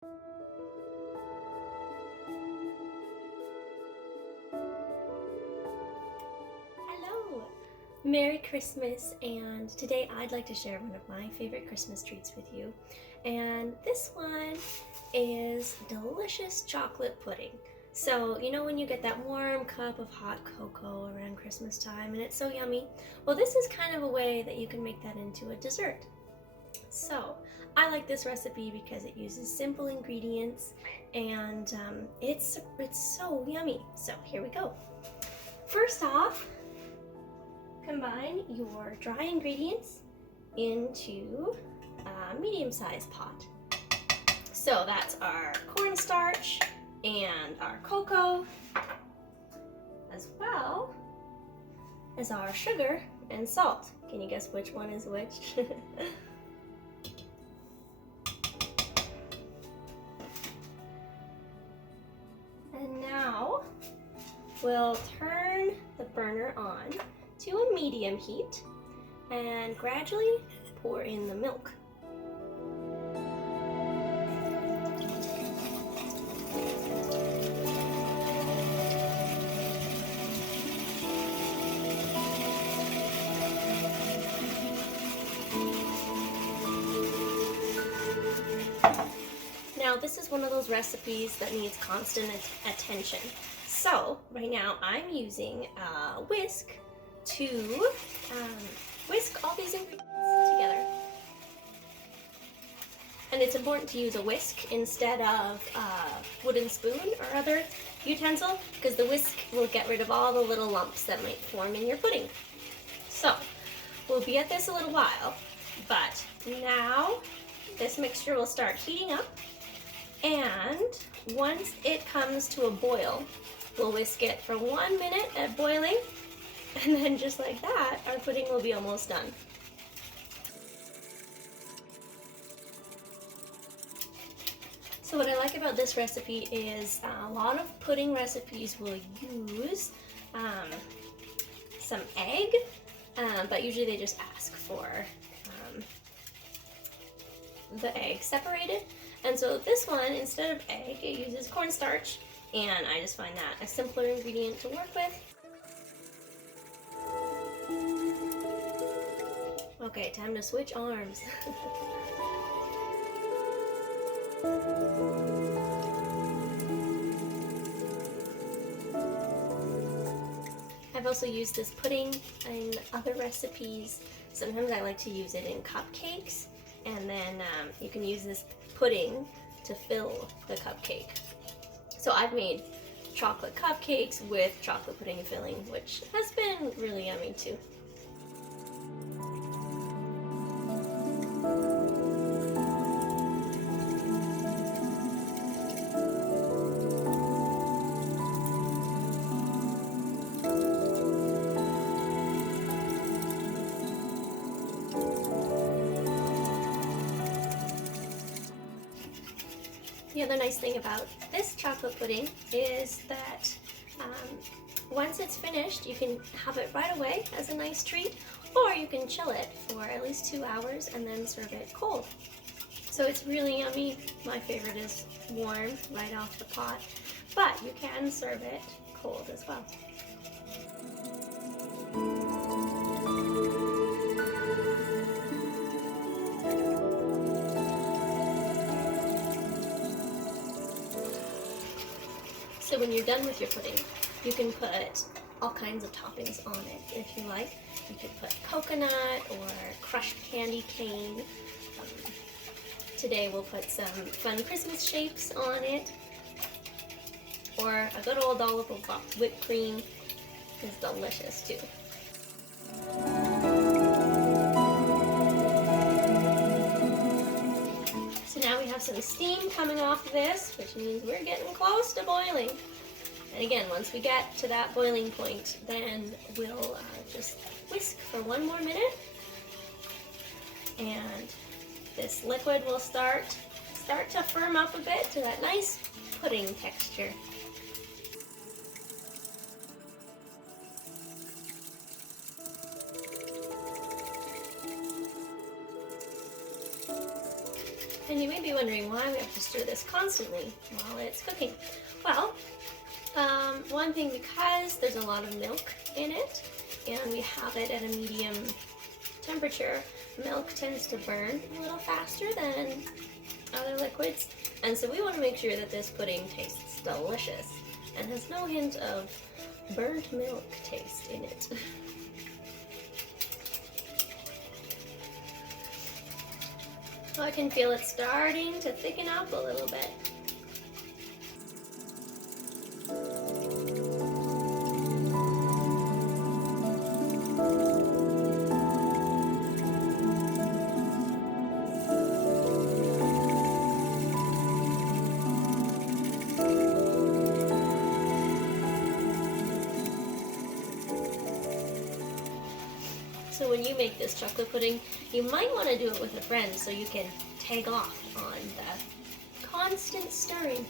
Hello! Merry Christmas, and today I'd like to share one of my favorite Christmas treats with you. And this one is delicious chocolate pudding. So, you know when you get that warm cup of hot cocoa around Christmas time and it's so yummy? Well, this is kind of a way that you can make that into a dessert. So, I like this recipe because it uses simple ingredients and it's so yummy. So, here we go. First off, combine your dry ingredients into a medium-sized pot. So that's our cornstarch and our cocoa, as well as our sugar and salt. Can you guess which one is which? And now we'll turn the burner on to a medium heat and gradually pour in the milk. Now this is one of those recipes that needs constant attention. So right now I'm using a whisk to whisk all these ingredients together. And it's important to use a whisk instead of a wooden spoon or other utensil, because the whisk will get rid of all the little lumps that might form in your pudding. So we'll be at this a little while, but now this mixture will start heating up, and once it comes to a boil, we'll whisk it for 1 minute at boiling, and then just like that, our pudding will be almost done. So what I like about this recipe is a lot of pudding recipes will use some egg, but usually they just ask for the egg separated. And so this one, instead of egg, it uses cornstarch, and I just find that a simpler ingredient to work with. Okay, time to switch arms. I've also used this pudding in other recipes. Sometimes I like to use it in cupcakes, and then you can use this pudding to fill the cupcake. So I've made chocolate cupcakes with chocolate pudding filling, which has been really yummy too. The other nice thing about this chocolate pudding is that once it's finished, you can have it right away as a nice treat, or you can chill it for at least 2 hours and then serve it cold. So it's really yummy. My favorite is warm right off the pot, but you can serve it cold as well. So when you're done with your pudding, you can put all kinds of toppings on it if you like. You could put coconut or crushed candy cane. Today we'll put some fun Christmas shapes on it. Or a good old dollop of whipped cream is delicious too. So now we have some steam coming off of this, which means we're getting close to boiling. And again, once we get to that boiling point, then we'll just whisk for 1 more minute. And this liquid will start to firm up a bit to that nice pudding texture. And you may be wondering why we have to stir this constantly while it's cooking. Well, one thing, because there's a lot of milk in it and we have it at a medium temperature, milk tends to burn a little faster than other liquids, and so we want to make sure that this pudding tastes delicious and has no hint of burnt milk taste in it. I can feel it starting to thicken up a little bit. So when you make this chocolate pudding, you might want to do it with a friend so you can tag off on the constant stirring.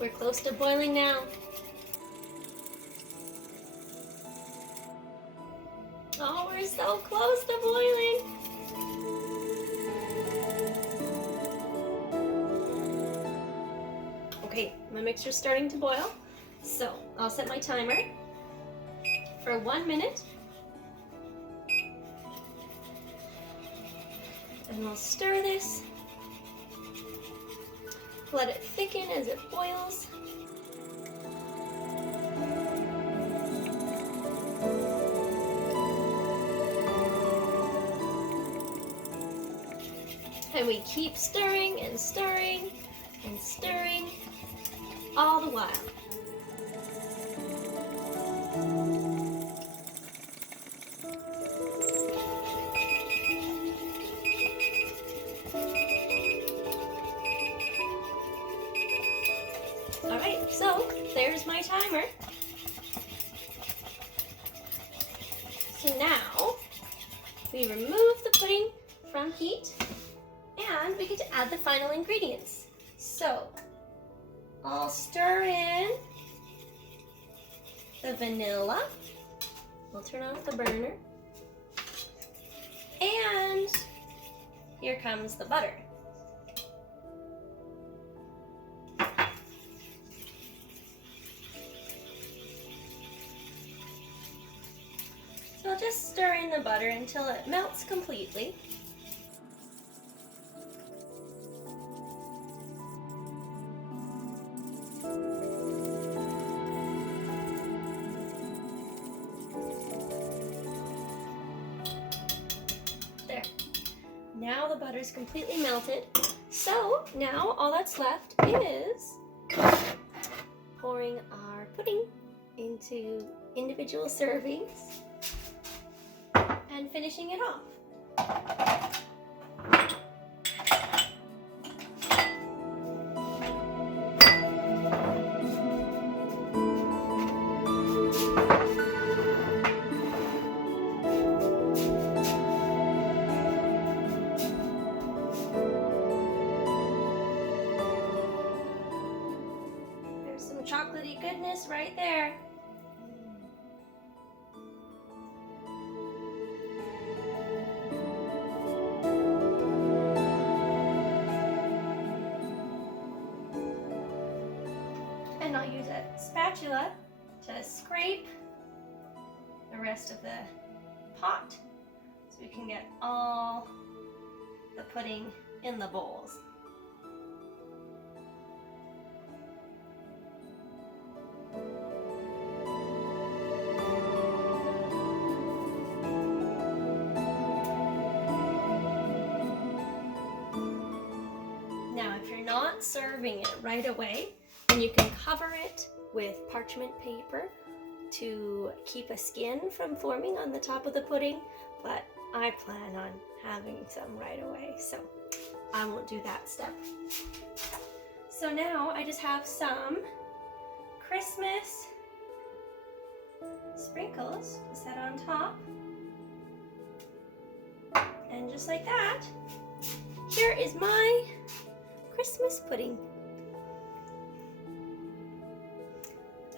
We're close to boiling now. Oh, we're so close to boiling. Okay, my mixture's starting to boil. So I'll set my timer for 1 minute. And we'll stir this. Let it thicken as it boils. And we keep stirring and stirring and stirring all the while. Alright, so there's my timer. So now we remove the pudding from heat and we get to add the final ingredients. So I'll stir in the vanilla. We'll turn off the burner. And here comes the butter. So I'll just stir in the butter until it melts completely. There. Now the butter's completely melted. So now all that's left is pouring our pudding into individual servings and finishing it off. There's some chocolatey goodness right there. And I'll use a spatula to scrape the rest of the pot so we can get all the pudding in the bowls. Now, if you're not serving it right away, then you can cover it with parchment paper to keep a skin from forming on the top of the pudding, but I plan on having some right away, so I won't do that step. So now I just have some Christmas sprinkles to set on top. And just like that, here is my Christmas pudding.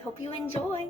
Hope you enjoy.